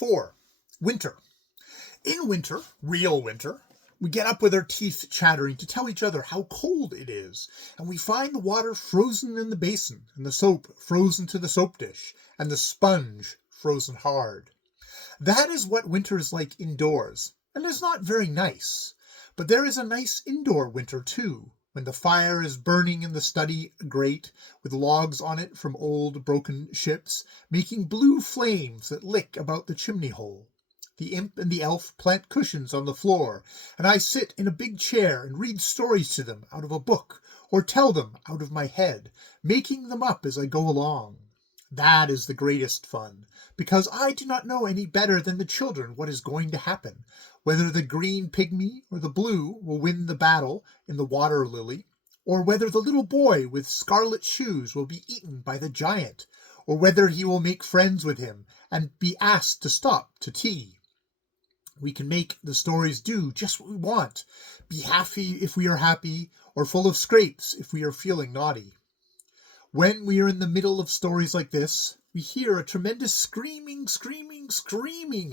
4. Winter. In winter, real winter, we get up with our teeth chattering to tell each other how cold it is, and we find the water frozen in the basin, and the soap frozen to the soap dish, and the sponge frozen hard. That is what winter is like indoors, and is not very nice. But there is a nice indoor winter too, when the fire is burning in the study grate, with logs on it from old broken ships, making blue flames that lick about the chimney hole. The imp and the elf plant cushions on the floor, and I sit in a big chair and read stories to them out of a book, or tell them out of my head, making them up as I go along. That is the greatest fun, because I do not know any better than the children what is going to happen, whether the green pygmy or the blue will win the battle in the water lily, or whether the little boy with scarlet shoes will be eaten by the giant, or whether he will make friends with him and be asked to stop to tea. We can make the stories do just what we want, be happy if we are happy, or full of scrapes if we are feeling naughty. When we are in the middle of stories like this, we hear a tremendous screaming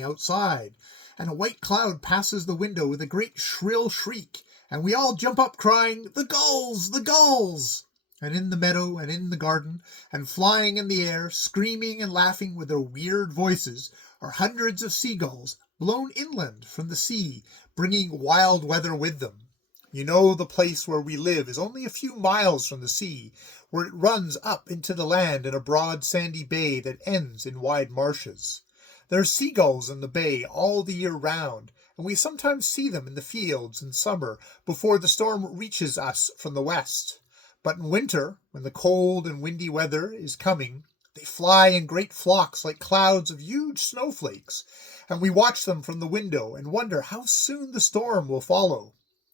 outside, and a white cloud passes the window with a great shrill shriek, and we all jump up crying, "The gulls! The gulls!" And in the meadow and in the garden, and flying in the air, screaming and laughing with their weird voices, are hundreds of seagulls, blown inland from the sea, bringing wild weather with them. You know the place where we live is only a few miles from the sea, where it runs up into the land in a broad sandy bay that ends in wide marshes. There are seagulls in the bay all the year round, and we sometimes see them in the fields in summer before the storm reaches us from the west. But in winter, when the cold and windy weather is coming, they fly in great flocks like clouds of huge snowflakes, and we watch them from the window and wonder how soon the storm will follow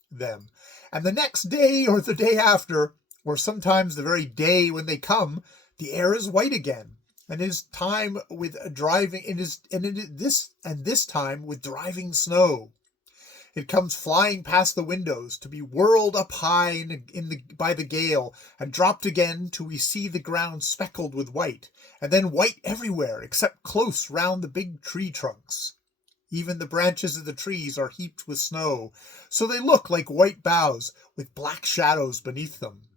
them. And the next day or the day after, or sometimes the very day when they come, the air is white again, and it is time with driving. This time with driving snow. It comes flying past the windows to be whirled up high by the gale and dropped again till we see the ground speckled with white, and then white everywhere except close round the big tree trunks. Even the branches of the trees are heaped with snow, so they look like white boughs with black shadows beneath them.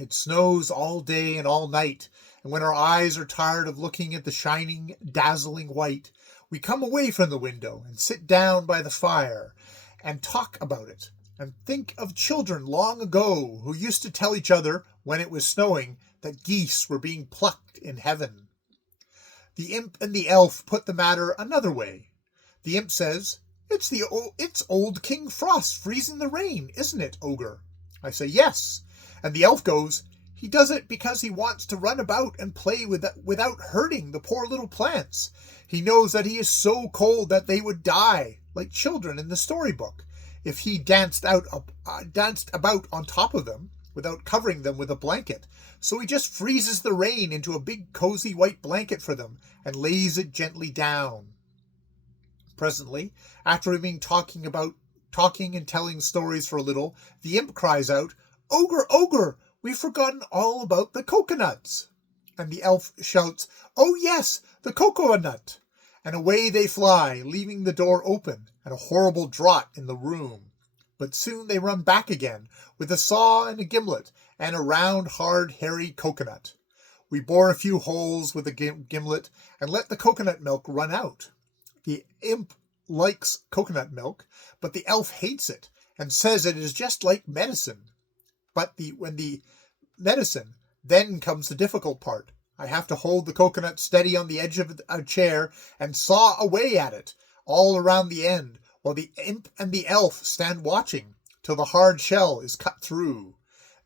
It snows all day and all night, and when our eyes are tired of looking at the shining, dazzling white, we come away from the window and sit down by the fire and talk about it, and think of children long ago who used to tell each other, when it was snowing, that geese were being plucked in heaven. The imp and the elf put the matter another way. The imp says, It's old King Frost freezing the rain, isn't it, Ogre?" I say, "Yes." And the elf goes, "He does it because he wants to run about and play without hurting the poor little plants. He knows that he is so cold that they would die, like children in the storybook, if he danced about on top of them without covering them with a blanket. So he just freezes the rain into a big cozy white blanket for them and lays it gently down." Presently, after we've been talking and telling stories for a little, the imp cries out, "Ogre, Ogre, we've forgotten all about the coconuts." And the elf shouts, "Oh yes, the cocoa nut." And away they fly, leaving the door open and a horrible draught in the room. But soon they run back again, with a saw and a gimlet, and a round, hard, hairy coconut. We bore a few holes with a gimlet, and let the coconut milk run out. The imp likes coconut milk, but the elf hates it, and says it is just like medicine. But when the medicine, then comes the difficult part. I have to hold the coconut steady on the edge of a chair and saw away at it, all around the end, while the imp and the elf stand watching, till the hard shell is cut through.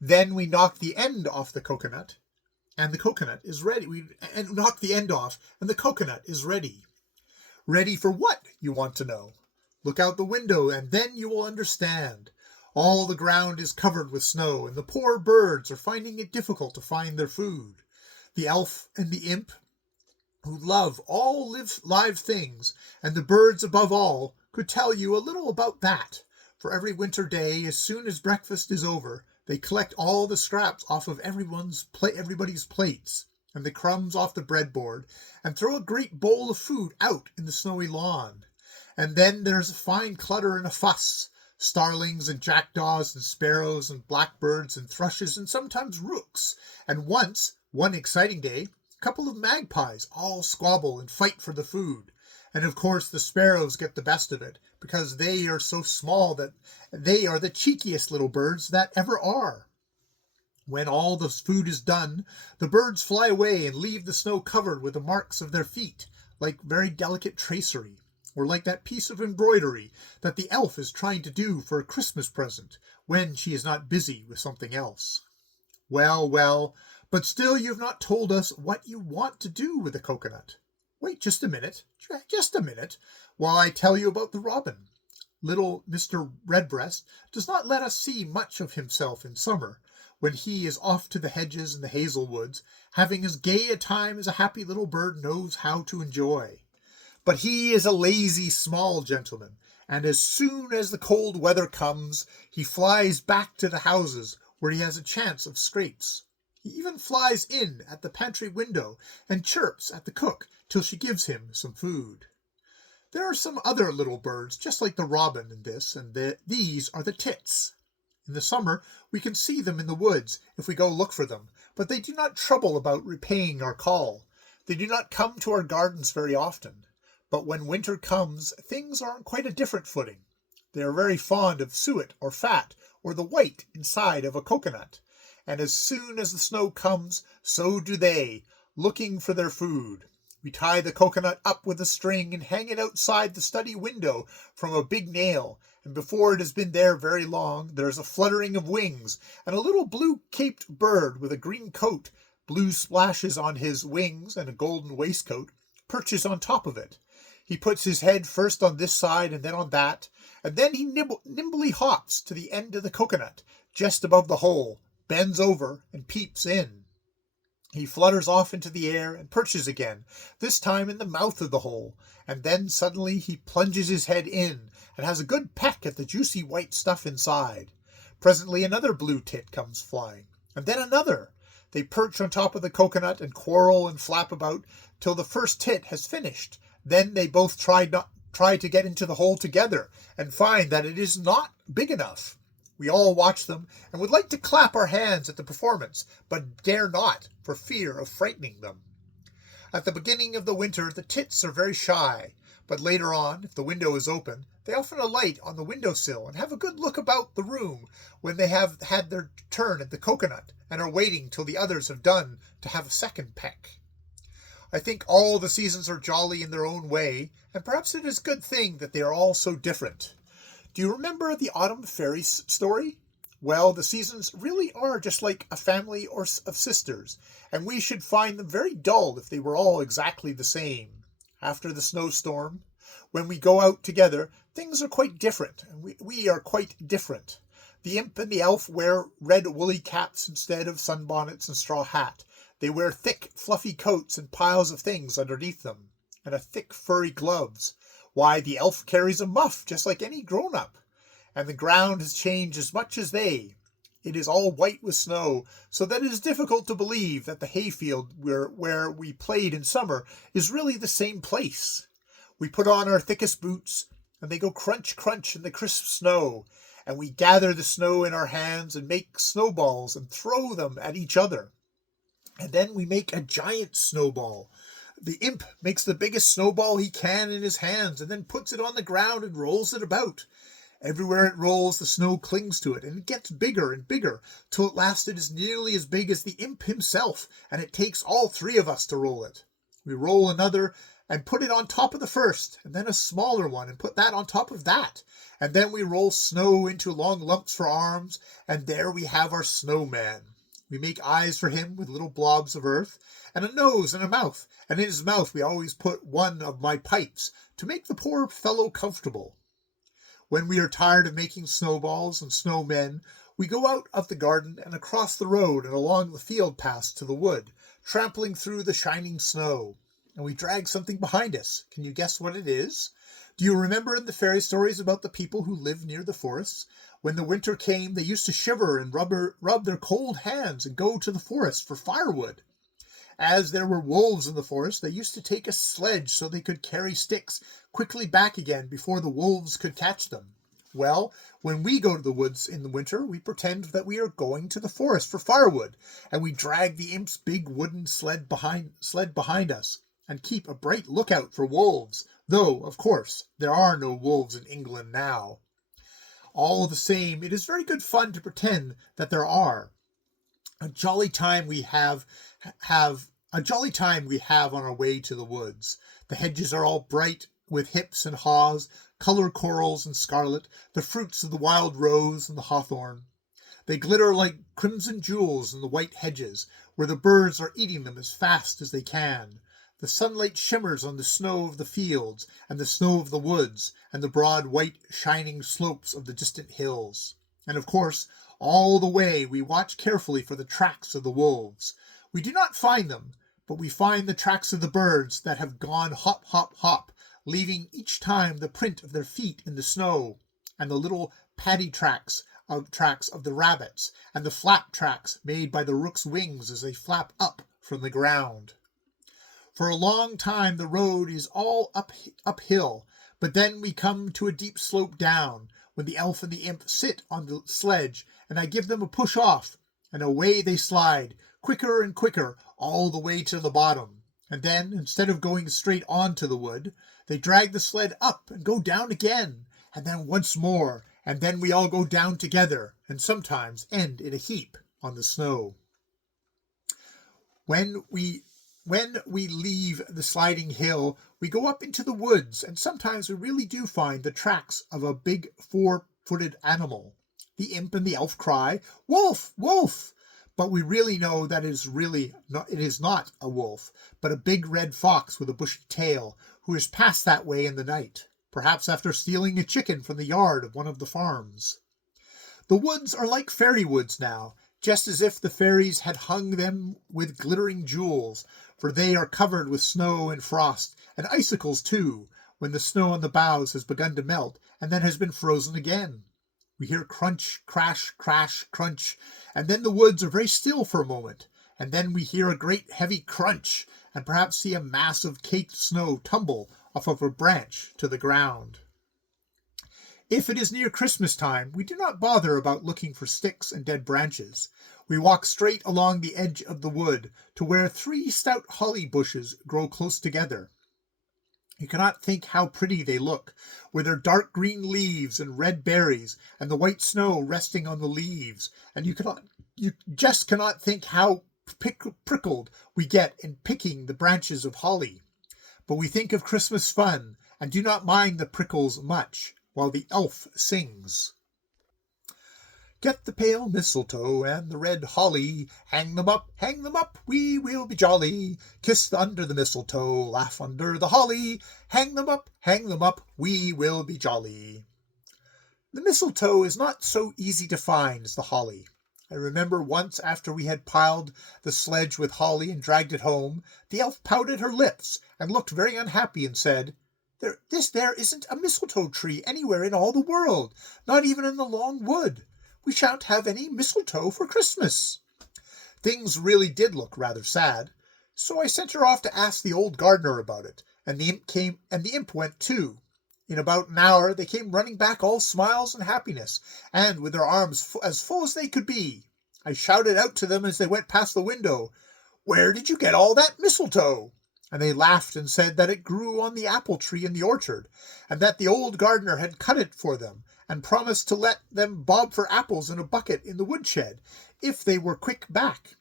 Then we knock the end off the coconut, and the coconut is ready. We knock the end off, and the coconut is ready. Ready for what, you want to know? Look out the window, and then you will understand. All the ground is covered with snow, and the poor birds are finding it difficult to find their food. The elf and the imp, who love all live things, and the birds above all, could tell you a little about that. For every winter day, as soon as breakfast is over, they collect all the scraps off of everybody's plates, and the crumbs off the breadboard, and throw a great bowl of food out in the snowy lawn. And then there's a fine clutter and a fuss. Starlings and jackdaws and sparrows and blackbirds and thrushes and sometimes rooks. And once, one exciting day, a couple of magpies all squabble and fight for the food. And of course the sparrows get the best of it, because they are so small that they are the cheekiest little birds that ever are. When all the food is done, the birds fly away and leave the snow covered with the marks of their feet, like very delicate tracery, or like that piece of embroidery that the elf is trying to do for a Christmas present, when she is not busy with something else. Well, well, but still you have not told us what you want to do with the coconut. Wait just a minute, while I tell you about the robin. Little Mr. Redbreast does not let us see much of himself in summer, when he is off to the hedges and the hazel woods, having as gay a time as a happy little bird knows how to enjoy. But he is a lazy small gentleman, and as soon as the cold weather comes, he flies back to the houses where he has a chance of scrapes. He even flies in at the pantry window and chirps at the cook till she gives him some food. There are some other little birds just like the robin in this, and these are the tits. In the summer we can see them in the woods if we go look for them, but they do not trouble about repaying our call. They do not come to our gardens very often. But when winter comes, things are on quite a different footing. They are very fond of suet or fat or the white inside of a coconut, and as soon as the snow comes, so do they, looking for their food. We tie the coconut up with a string and hang it outside the study window from a big nail, and before it has been there very long, there is a fluttering of wings, and a little blue-caped bird with a green coat, blue splashes on his wings, and a golden waistcoat, perches on top of it. He puts his head first on this side and then on that, and then he nimbly hops to the end of the coconut, just above the hole, bends over, and peeps in. He flutters off into the air and perches again, this time in the mouth of the hole, and then suddenly he plunges his head in and has a good peck at the juicy white stuff inside. Presently another blue tit comes flying, and then another. They perch on top of the coconut and quarrel and flap about till the first tit has finished. Then they both try to get into the hole together and find that it is not big enough. We all watch them and would like to clap our hands at the performance, but dare not for fear of frightening them. At the beginning of the winter the tits are very shy, but later on, if the window is open, they often alight on the windowsill and have a good look about the room when they have had their turn at the coconut and are waiting till the others have done to have a second peck. I think all the seasons are jolly in their own way, and perhaps it is a good thing that they are all so different. Do you remember the autumn fairy story? Well, the seasons really are just like a family of sisters, and we should find them very dull if they were all exactly the same. After the snowstorm, when we go out together, things are quite different, and we are quite different. The imp and the elf wear red woolly caps instead of sunbonnets and straw hat. They wear thick, fluffy coats and piles of things underneath them, and thick, furry gloves. Why, the elf carries a muff just like any grown-up, and the ground has changed as much as they. It is all white with snow, so that it is difficult to believe that the hayfield where we played in summer is really the same place. We put on our thickest boots, and they go crunch, crunch in the crisp snow, and we gather the snow in our hands and make snowballs and throw them at each other. And then we make a giant snowball. The imp makes the biggest snowball he can in his hands and then puts it on the ground and rolls it about. Everywhere it rolls, the snow clings to it, and it gets bigger and bigger, till at last it is nearly as big as the imp himself, and it takes all three of us to roll it. We roll another and put it on top of the first, and then a smaller one and put that on top of that, and then we roll snow into long lumps for arms, and there we have our snowman. We make eyes for him with little blobs of earth, and a nose and a mouth, and in his mouth we always put one of my pipes to make the poor fellow comfortable. When we are tired of making snowballs and snowmen, we go out of the garden and across the road and along the field paths to the wood, trampling through the shining snow. And we drag something behind us. Can you guess what it is? Do you remember in the fairy stories about the people who live near the forests? When the winter came, they used to shiver and rub their cold hands and go to the forest for firewood. As there were wolves in the forest, they used to take a sledge so they could carry sticks quickly back again before the wolves could catch them. Well, when we go to the woods in the winter, we pretend that we are going to the forest for firewood, and we drag the imp's big wooden sled behind us, and keep a bright lookout for wolves, though, of course, there are no wolves in England now. All the same, it is very good fun to pretend that there are. A jolly time we have on our way to the woods. The hedges are all bright with hips and haws, color corals and scarlet, the fruits of the wild rose and the hawthorn. They glitter like crimson jewels in the white hedges, where the birds are eating them as fast as they can. The sunlight shimmers on the snow of the fields, and the snow of the woods, and the broad white shining slopes of the distant hills. And of course, all the way we watch carefully for the tracks of the wolves. We do not find them, but we find the tracks of the birds that have gone hop, hop, hop, leaving each time the print of their feet in the snow, and the little paddy tracks of the rabbits, and the flap tracks made by the rook's wings as they flap up from the ground. For a long time the road is all uphill, but then we come to a deep slope down, when the elf and the imp sit on the sledge, and I give them a push off, and away they slide, quicker and quicker, all the way to the bottom. And then, instead of going straight on to the wood, they drag the sled up and go down again, and then once more, and then we all go down together, and sometimes end in a heap on the snow. When we leave the sliding hill, we go up into the woods, and sometimes we really do find the tracks of a big four-footed animal. The imp and the elf cry, "Wolf! Wolf!" But we really know that it is not a wolf, but a big red fox with a bushy tail, who has passed that way in the night, perhaps after stealing a chicken from the yard of one of the farms. The woods are like fairy woods now, just as if the fairies had hung them with glittering jewels, for they are covered with snow and frost, and icicles too, when the snow on the boughs has begun to melt, and then has been frozen again. We hear crunch, crash, crash, crunch, and then the woods are very still for a moment, and then we hear a great heavy crunch, and perhaps see a mass of caked snow tumble off of a branch to the ground. If it is near Christmas time, we do not bother about looking for sticks and dead branches. We walk straight along the edge of the wood to where 3 stout holly bushes grow close together. You cannot think how pretty they look, with their dark green leaves and red berries, and the white snow resting on the leaves, and you just cannot think how prickled we get in picking the branches of holly. But we think of Christmas fun, and do not mind the prickles much, while the elf sings. Get the pale mistletoe and the red holly, hang them up, we will be jolly. Kiss under the mistletoe, laugh under the holly, hang them up, we will be jolly. The mistletoe is not so easy to find as the holly. I remember once after we had piled the sledge with holly and dragged it home, the elf pouted her lips and looked very unhappy and said, There isn't a mistletoe tree anywhere in all the world, not even in the long wood. We shan't have any mistletoe for Christmas. Things really did look rather sad, so I sent her off to ask the old gardener about it, and the imp went too. In about an hour they came running back all smiles and happiness, and with their arms as full as they could be. I shouted out to them as they went past the window, "Where did you get all that mistletoe?" And they laughed and said that it grew on the apple tree in the orchard, and that the old gardener had cut it for them, and promised to let them bob for apples in a bucket in the woodshed, if they were quick back.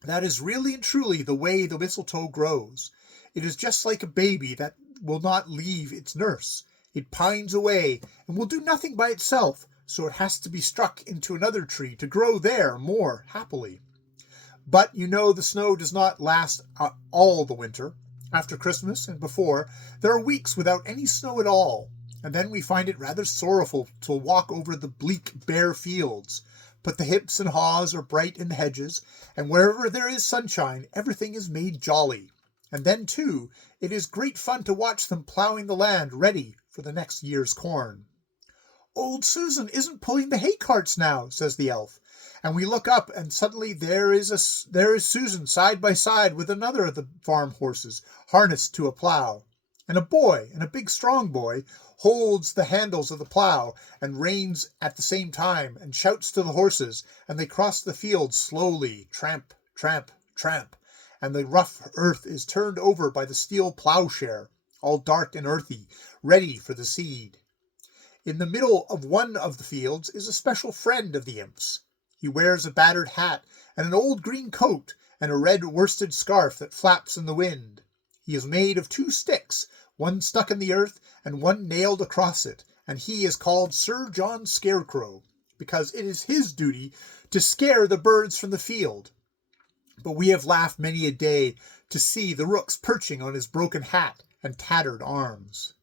That is really and truly the way the mistletoe grows. It is just like a baby that will not leave its nurse. It pines away, and will do nothing by itself, so it has to be struck into another tree to grow there more happily. But you know the snow does not last all the winter. After Christmas and before, there are weeks without any snow at all, and then we find it rather sorrowful to walk over the bleak, bare fields. But the hips and haws are bright in the hedges, and wherever there is sunshine, everything is made jolly. And then, too, it is great fun to watch them ploughing the land ready for the next year's corn. Old Susan isn't pulling the hay carts now, says the elf. And we look up, and suddenly there is Susan side by side with another of the farm horses, harnessed to a plough. And a boy, and a big strong boy, holds the handles of the plough and reins at the same time, and shouts to the horses, and they cross the field slowly, tramp, tramp, tramp, and the rough earth is turned over by the steel ploughshare, all dark and earthy, ready for the seed. In the middle of one of the fields is a special friend of the imp's. He wears a battered hat and an old green coat and a red worsted scarf that flaps in the wind. He is made of 2 sticks, one stuck in the earth and one nailed across it, and he is called Sir John Scarecrow, because it is his duty to scare the birds from the field. But we have laughed many a day to see the rooks perching on his broken hat and tattered arms.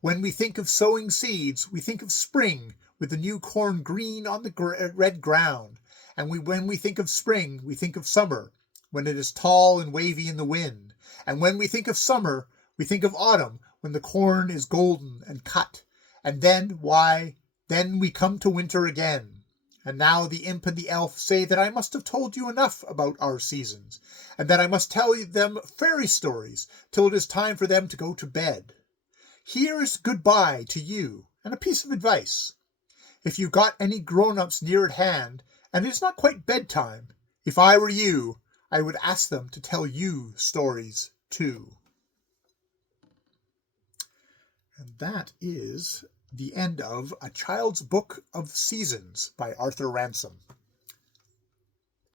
When we think of sowing seeds, we think of spring, with the new corn green on the red ground. And when we think of spring, we think of summer, when it is tall and wavy in the wind. And when we think of summer, we think of autumn, when the corn is golden and cut. And then, then we come to winter again. And now the imp and the elf say that I must have told you enough about our seasons, and that I must tell them fairy stories till it is time for them to go to bed. Here is goodbye to you, and a piece of advice. If you've got any grown-ups near at hand, and it is not quite bedtime, if I were you, I would ask them to tell you stories too. And that is the end of A Child's Book of Seasons by Arthur Ransome.